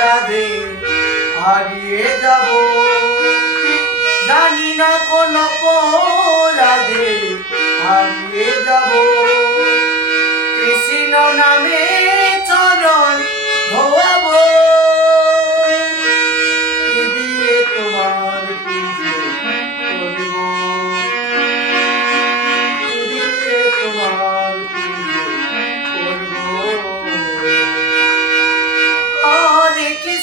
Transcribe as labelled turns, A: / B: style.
A: রাধে হারিয়ে যাব জানি না কোন অপরাধে হারিয়ে যাব কৃষ্ণ নামে